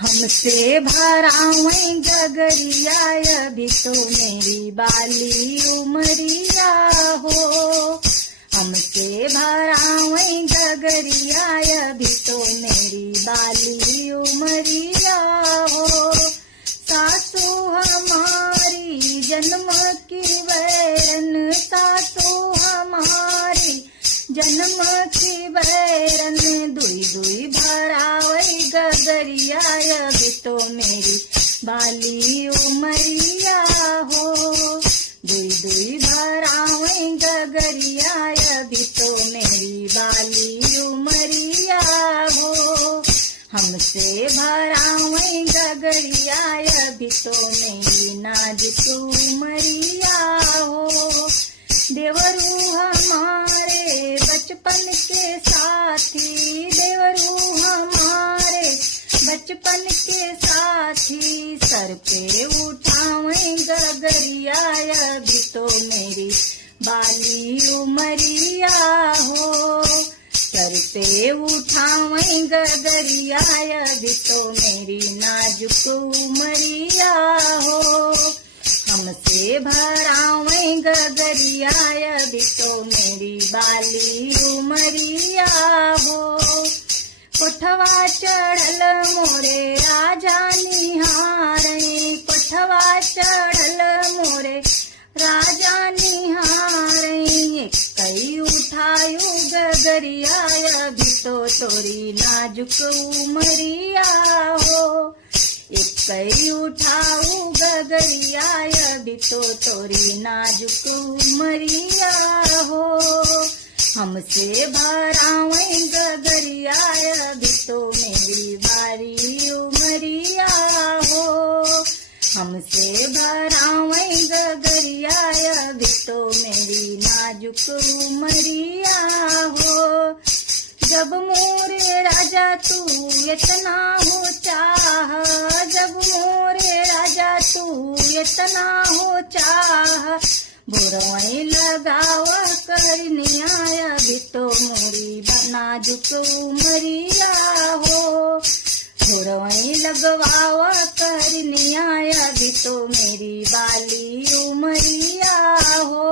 हमसे भरावई गगरिया अभी तो मेरी बाली उमरिया हो। हमसे भरावई गगरिया अभी तो मेरी बाली उमरिया हो। सासू हमारी जन्म की वैरन, सासू हमारी जन्म की वैरन, दुई दुई भरावई गगरिया अभी तो मेरी बाली उमरिया हो। दुई दुई भरावई गगरिया अभी तो मेरी बाली उमरिया हो। हमसे भरावई गगरिया अभी तो मेरी नाजुक उमरिया हो। देवरू हमारे बचपन के साथी, देवरू हमारे बचपन के साथी, सर पे उठावई गगरिया अभी तो मेरी बाली उमरिया हो। सर पे उठावई गगरिया अभी तो मेरी नाजुक उमरिया हो। हमसे भरावई गगरिया अभी तो मेरी बाली उमरिया हो। कोठवा चढ़ल मोरे राजा निहारे, कोठवा चढ़ल मोरे राजा निहारे, कई उठायु गगरिया अभी तो तोरी नाजुक उमरिया हो। कई उठाऊ गगरिया अभी तो तोरी नाजुक उमरिया हो। हमसे भरावई गगरिया अभी तो मेरी बारी उमरिया हो। हमसे भरावई गगरिया अभी तो मेरी नाजुक उमरिया हो। जब मोरे राजा तू इतना हो चाह, जब मोरे राजा तू इतना हो चाह, बुरवई लगावा करनिया अभी तो मोरी नाजुक उमरिया हो। बुरवई लगवावा करनिया अभी तो मेरी बाली उमरिया हो।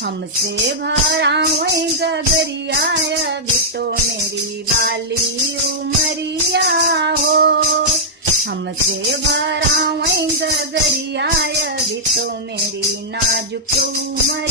हमसे भरावई गगरिया अभी तो मेरी बाली उमरिया हो। हमसे भरावई गगरिया अभी तो मेरी नाजुक उमरिया